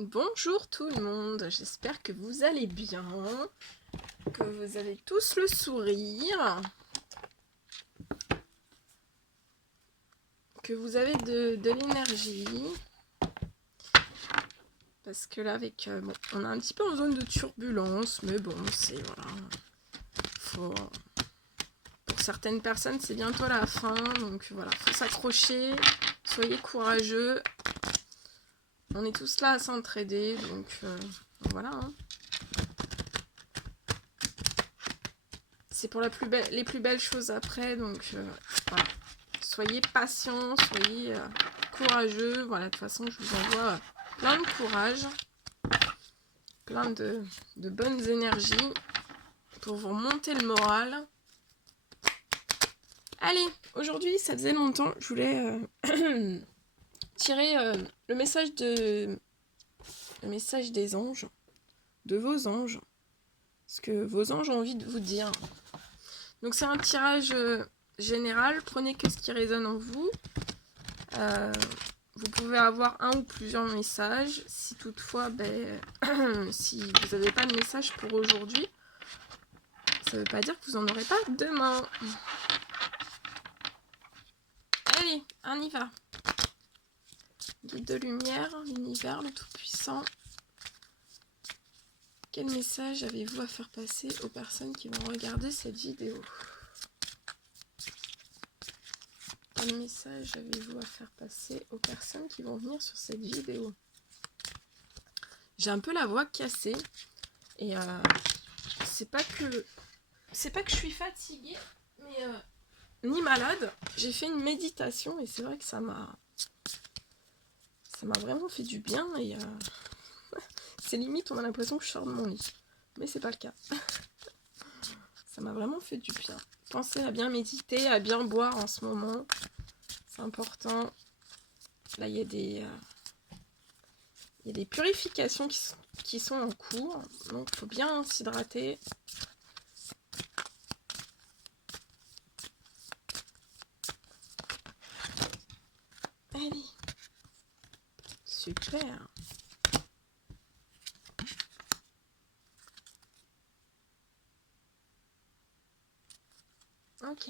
Bonjour tout le monde, j'espère que vous allez bien, que vous avez tous le sourire, que vous avez de l'énergie. Parce que là, on est un petit peu en zone de turbulence, mais bon, c'est voilà. Pour certaines personnes, c'est bientôt la fin, donc voilà, faut s'accrocher, soyez courageux. On est tous là à s'entraider, donc voilà. C'est pour les plus belles choses après, donc voilà. Soyez patients, soyez courageux. Voilà, de toute façon, je vous envoie plein de courage, plein de bonnes énergies pour vous remonter le moral. Allez, aujourd'hui, ça faisait longtemps, je voulais tirer le message des anges, de vos anges, ce que vos anges ont envie de vous dire. Donc c'est un tirage général, prenez que ce qui résonne en vous. Vous pouvez avoir un ou plusieurs messages. Si toutefois, si vous n'avez pas de message pour aujourd'hui, ça ne veut pas dire que vous n'en aurez pas demain. Allez, on y va. Guide de lumière, l'univers, le Tout-Puissant. Quel message avez-vous à faire passer aux personnes qui vont regarder cette vidéo? Quel message avez-vous à faire passer aux personnes qui vont venir sur cette vidéo? J'ai un peu la voix cassée et c'est pas que je suis fatiguée, mais ni malade. J'ai fait une méditation et c'est vrai que ça m'a vraiment fait du bien et c'est limite on a l'impression que je sors de mon lit, mais c'est pas le cas. Ça m'a vraiment fait du bien. Pensez à bien méditer, à bien boire en ce moment, c'est important. Là il y a des purifications qui sont en cours, donc il faut bien s'hydrater. Allez, super. Ok.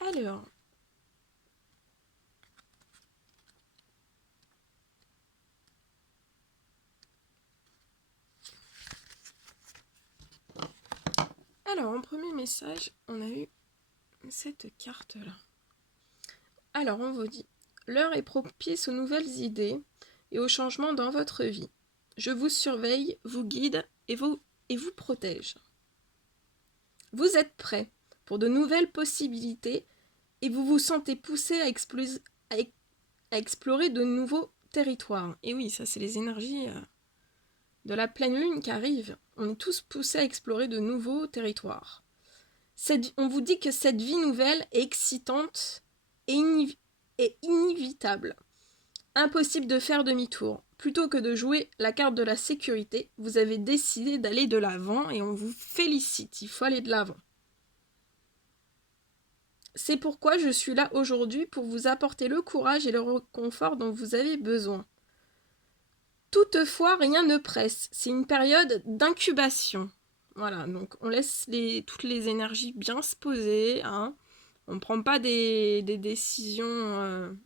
Alors. Alors, en premier message, on a eu cette carte-là. Alors, on vous dit, l'heure est propice aux nouvelles idées et aux changements dans votre vie. Je vous surveille, vous guide et vous protège. Vous êtes prêt pour de nouvelles possibilités et vous vous sentez poussé à explorer de nouveaux territoires. Et oui, ça c'est les énergies de la pleine lune qui arrivent. On est tous poussés à explorer de nouveaux territoires. On vous dit que cette vie nouvelle est excitante et inévitable. Impossible de faire demi-tour. Plutôt que de jouer la carte de la sécurité, vous avez décidé d'aller de l'avant et on vous félicite. Il faut aller de l'avant. C'est pourquoi je suis là aujourd'hui pour vous apporter le courage et le réconfort dont vous avez besoin. Toutefois, rien ne presse. C'est une période d'incubation. Voilà, donc on laisse toutes les énergies bien se poser. Hein. On ne prend pas des décisions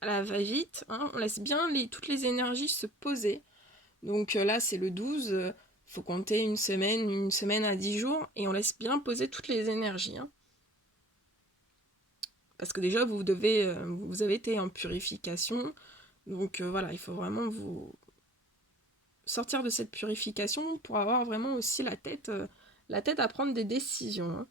à la va-vite. Hein. On laisse bien toutes les énergies se poser. Donc là, c'est le 12. Faut compter une semaine à 10 jours. Et on laisse bien poser toutes les énergies. Hein. Parce que déjà, vous avez été en purification. Donc voilà, il faut vraiment vous sortir de cette purification pour avoir vraiment aussi la tête à prendre des décisions.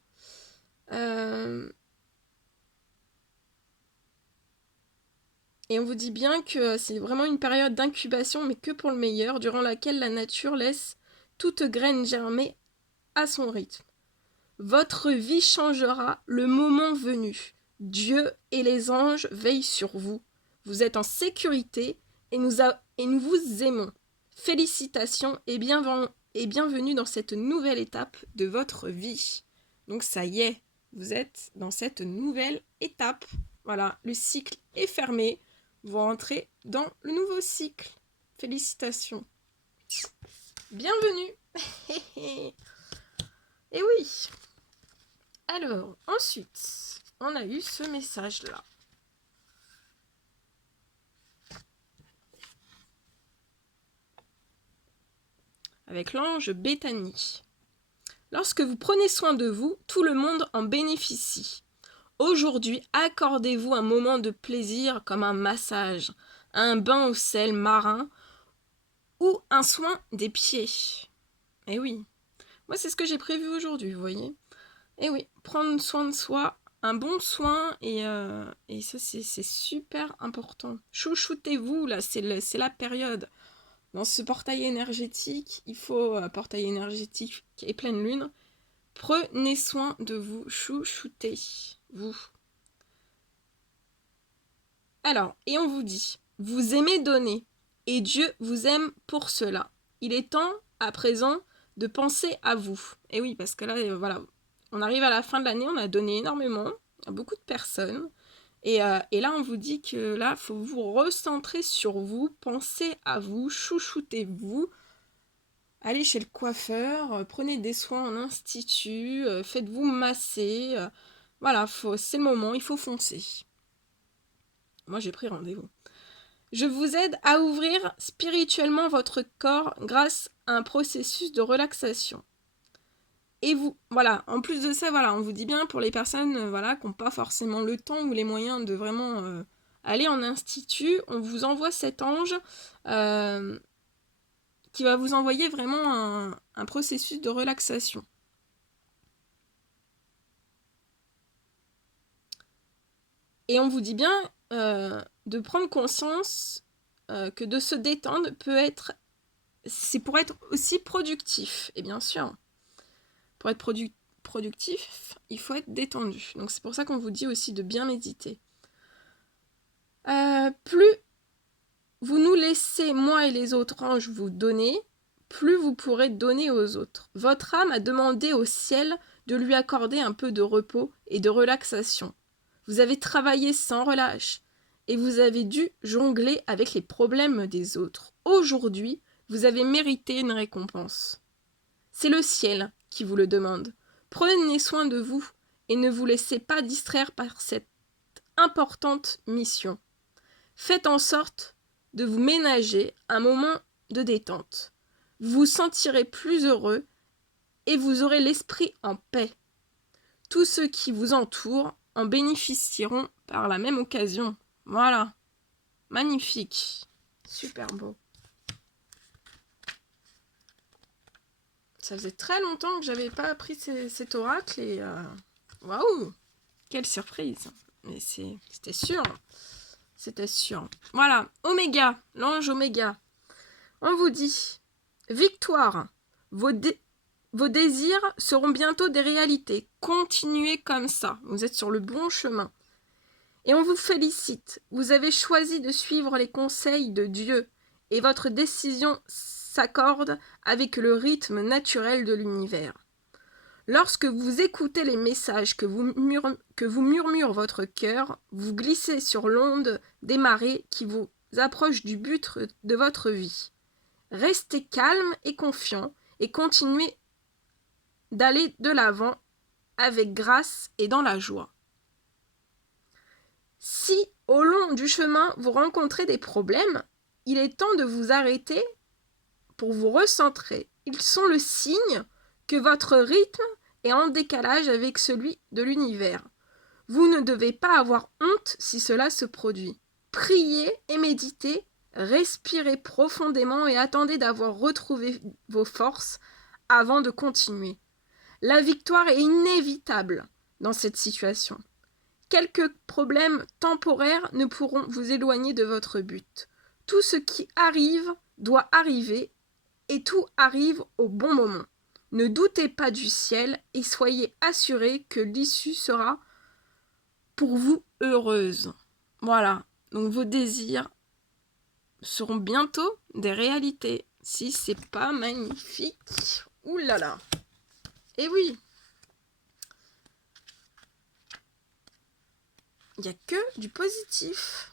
Et on vous dit bien que c'est vraiment une période d'incubation, mais que pour le meilleur, durant laquelle la nature laisse toute graine germer à son rythme. Votre vie changera le moment venu. Dieu et les anges veillent sur vous. Vous êtes en sécurité et nous vous aimons. Félicitations et bienvenue dans cette nouvelle étape de votre vie. Donc ça y est, vous êtes dans cette nouvelle étape. Voilà, le cycle est fermé. Vous rentrez dans le nouveau cycle. Félicitations. Bienvenue. Et oui. Alors, ensuite, on a eu ce message-là. Avec l'ange Béthanie. Lorsque vous prenez soin de vous, tout le monde en bénéficie. Aujourd'hui, accordez-vous un moment de plaisir comme un massage, un bain au sel marin ou un soin des pieds. Eh oui, moi c'est ce que j'ai prévu aujourd'hui, vous voyez. Eh oui, prendre soin de soi, un bon soin et ça c'est super important. Chouchoutez-vous, là c'est la période. Dans ce portail énergétique, il faut portail énergétique et pleine lune. Prenez soin de vous, chouchoutez-vous. Alors, et on vous dit, vous aimez donner, et Dieu vous aime pour cela. Il est temps, à présent, de penser à vous. Et oui, parce que là, voilà, on arrive à la fin de l'année, on a donné énormément à beaucoup de personnes. Et là, on vous dit que là, il faut vous recentrer sur vous, penser à vous, chouchoutez-vous. Allez chez le coiffeur, prenez des soins en institut, faites-vous masser. Voilà, c'est le moment, il faut foncer. Moi, j'ai pris rendez-vous. Je vous aide à ouvrir spirituellement votre corps grâce à un processus de relaxation. Et vous, voilà, en plus de ça, voilà, on vous dit bien pour les personnes voilà, qui n'ont pas forcément le temps ou les moyens de vraiment aller en institut, on vous envoie cet ange qui va vous envoyer vraiment un processus de relaxation. Et on vous dit bien de prendre conscience que de se détendre c'est pour être aussi productif. Et bien sûr, pour être productif, il faut être détendu. Donc c'est pour ça qu'on vous dit aussi de bien méditer. Plus vous nous laissez, moi et les autres anges, vous donner, plus vous pourrez donner aux autres. Votre âme a demandé au ciel de lui accorder un peu de repos et de relaxation. Vous avez travaillé sans relâche et vous avez dû jongler avec les problèmes des autres. Aujourd'hui, vous avez mérité une récompense. C'est le ciel qui vous le demande. Prenez soin de vous et ne vous laissez pas distraire par cette importante mission. Faites en sorte de vous ménager un moment de détente. Vous vous sentirez plus heureux et vous aurez l'esprit en paix. Tous ceux qui vous entourent en bénéficieront par la même occasion. Voilà. Magnifique. Super beau. Ça faisait très longtemps que j'avais pas appris cet oracle et waouh, quelle surprise. Mais c'était sûr. C'était sûr. Voilà, Oméga, l'ange Oméga. On vous dit, victoire, vos désirs seront bientôt des réalités. Continuez comme ça, vous êtes sur le bon chemin. Et on vous félicite, vous avez choisi de suivre les conseils de Dieu et votre décision s'accorde avec le rythme naturel de l'univers. Lorsque vous écoutez les messages que vous murmure votre cœur, vous glissez sur l'onde des marées qui vous approchent du but de votre vie. Restez calme et confiant et continuez d'aller de l'avant avec grâce et dans la joie. Si, au long du chemin, vous rencontrez des problèmes, il est temps de vous arrêter pour vous recentrer. Ils sont le signe que votre rythme est en décalage avec celui de l'univers. Vous ne devez pas avoir honte si cela se produit. Priez et méditez, respirez profondément et attendez d'avoir retrouvé vos forces avant de continuer. La victoire est inévitable dans cette situation. Quelques problèmes temporaires ne pourront vous éloigner de votre but. Tout ce qui arrive doit arriver et tout arrive au bon moment. Ne doutez pas du ciel et soyez assurés que l'issue sera pour vous heureuse. Voilà, donc vos désirs seront bientôt des réalités. Si c'est pas magnifique, ouh là là. Et oui, il n'y a que du positif.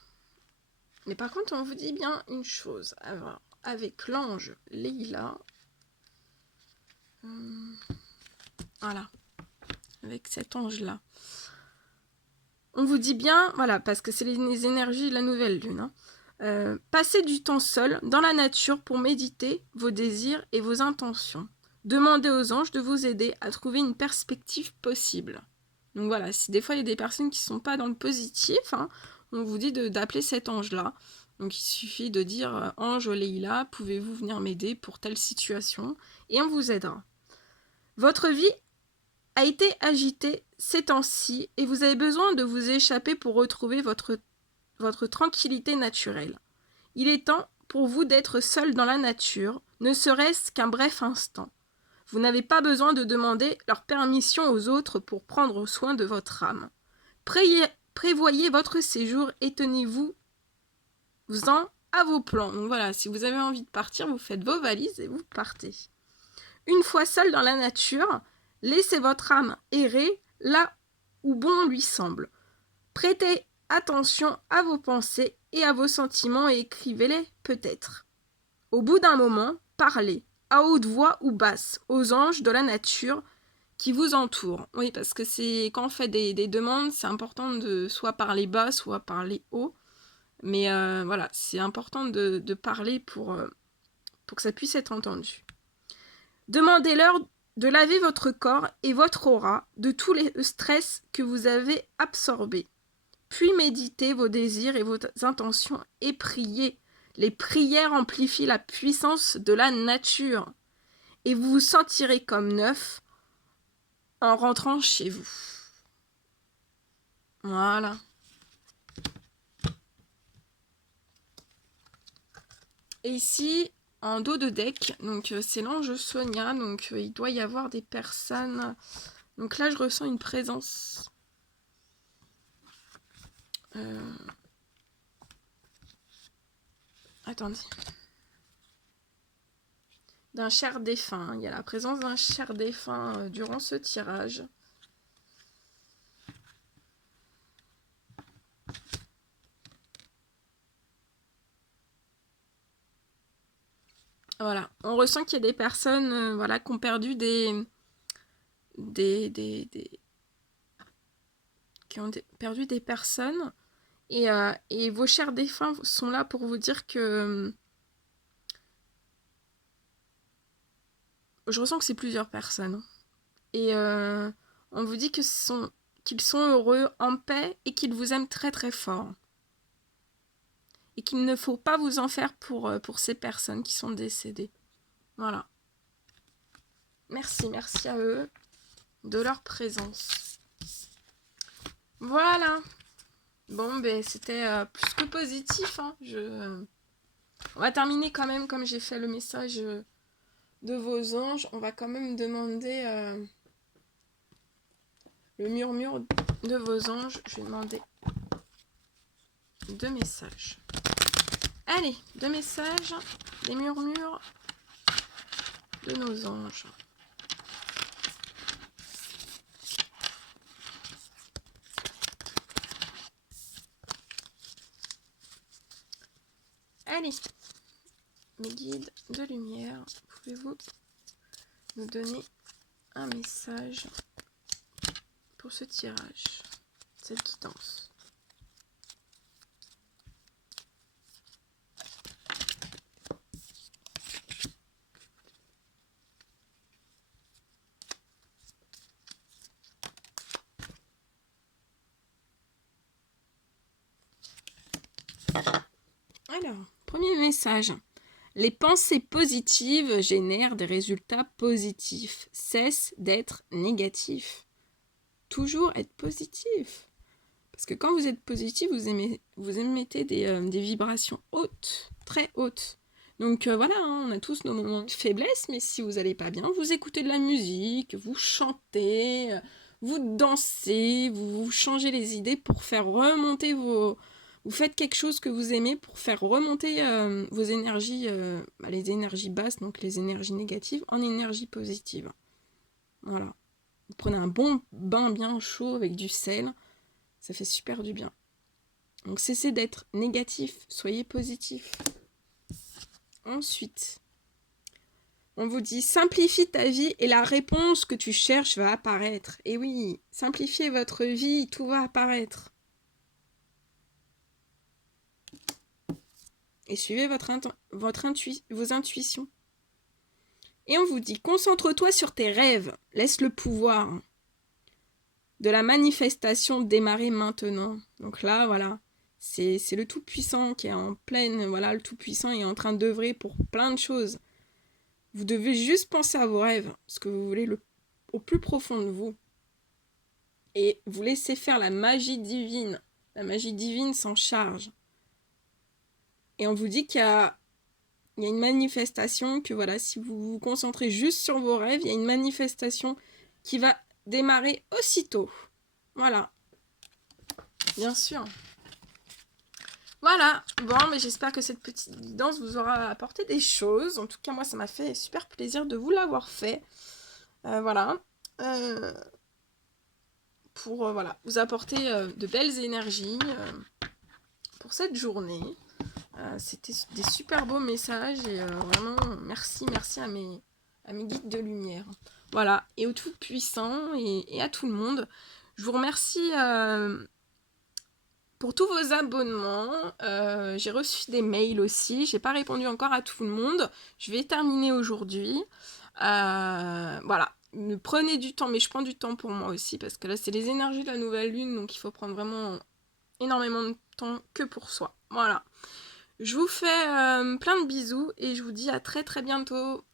Mais par contre, on vous dit bien une chose. Alors, avec l'ange Leïla, voilà, avec cet ange-là, on vous dit bien, voilà, parce que c'est les énergies de la nouvelle lune, hein, passez du temps seul dans la nature pour méditer vos désirs et vos intentions. Demandez aux anges de vous aider à trouver une perspective possible. Donc voilà, si des fois il y a des personnes qui ne sont pas dans le positif, hein, on vous dit d'appeler cet ange-là. Donc il suffit de dire ange Leïla, pouvez-vous venir m'aider pour telle situation, et on vous aidera. Votre vie a été agitée ces temps-ci et vous avez besoin de vous échapper pour retrouver votre tranquillité naturelle. Il est temps pour vous d'être seul dans la nature, ne serait-ce qu'un bref instant. Vous n'avez pas besoin de demander leur permission aux autres pour prendre soin de votre âme. Prévoyez votre séjour et tenez-vous à vos plans. Donc voilà, si vous avez envie de partir, vous faites vos valises et vous partez. Une fois seul dans la nature, laissez votre âme errer là où bon lui semble. Prêtez attention à vos pensées et à vos sentiments et écrivez-les peut-être. Au bout d'un moment, parlez, à haute voix ou basse, aux anges de la nature qui vous entourent. Oui, parce que c'est quand on fait des demandes, c'est important de soit parler bas, soit parler haut. Mais voilà, c'est important de parler pour que ça puisse être entendu. Demandez-leur de laver votre corps et votre aura de tous les stress que vous avez absorbés. Puis méditez vos désirs et vos intentions et priez. Les prières amplifient la puissance de la nature. Et vous vous sentirez comme neuf en rentrant chez vous. Voilà. Et ici, en dos de deck, donc c'est l'ange Sonia, donc il doit y avoir des personnes. Donc là, je ressens une présence. Attendez. D'un cher défunt. Il y a la présence d'un cher défunt durant ce tirage. Voilà, on ressent qu'il y a des personnes voilà, qui ont perdu perdu des personnes et vos chers défunts sont là pour vous dire que je ressens que c'est plusieurs personnes et on vous dit qu'ils sont heureux, en paix et qu'ils vous aiment très très fort et qu'il ne faut pas vous en faire pour ces personnes qui sont décédées. Voilà. Merci à eux de leur présence. Voilà. Bon, ben c'était plus que positif. Hein. On va terminer quand même, comme j'ai fait le message de vos anges. On va quand même demander le murmure de vos anges. Je vais demander 2 messages. Allez, 2 messages, des murmures de nos anges. Allez, mes guides de lumière, pouvez-vous nous donner un message pour ce tirage, cette guidance? Alors, premier message. Les pensées positives génèrent des résultats positifs. Cesse d'être négatif. Toujours être positif. Parce que quand vous êtes positif, vous émettez des vibrations hautes, très hautes. Donc voilà, hein, on a tous nos moments de faiblesse, mais si vous n'allez pas bien, vous écoutez de la musique, vous chantez, vous dansez, vous changez les idées pour faire remonter Vous faites quelque chose que vous aimez pour faire remonter vos énergies, les énergies basses, donc les énergies négatives, en énergie positive. Voilà. Vous prenez un bon bain bien chaud avec du sel, ça fait super du bien. Donc cessez d'être négatif, soyez positif. Ensuite, on vous dit simplifie ta vie et la réponse que tu cherches va apparaître. Et oui, simplifiez votre vie, tout va apparaître. Et suivez vos intuitions. Et on vous dit concentre-toi sur tes rêves, laisse le pouvoir de la manifestation démarrer maintenant. Donc là, voilà, c'est le Tout-Puissant qui est en pleine, voilà, le Tout-Puissant est en train d'œuvrer pour plein de choses. Vous devez juste penser à vos rêves, ce que vous voulez au plus profond de vous. Et vous laissez faire la magie divine. La magie divine s'en charge. Et on vous dit qu'il y a une manifestation, que voilà, si vous vous concentrez juste sur vos rêves, il y a une manifestation qui va démarrer aussitôt. Voilà. Bien sûr. Voilà. Bon, mais j'espère que cette petite guidance vous aura apporté des choses. En tout cas, moi, ça m'a fait super plaisir de vous l'avoir fait. Voilà. Pour voilà, vous apporter de belles énergies pour cette journée. C'était des super beaux messages et vraiment merci à mes guides de lumière. Voilà, et au Tout-Puissant et à tout le monde. Je vous remercie pour tous vos abonnements. J'ai reçu des mails aussi. J'ai pas répondu encore à tout le monde. Je vais terminer aujourd'hui. Voilà. Prenez du temps, mais je prends du temps pour moi aussi parce que là c'est les énergies de la nouvelle lune, donc il faut prendre vraiment énormément de temps que pour soi. Voilà. Je vous fais plein de bisous et je vous dis à très très bientôt.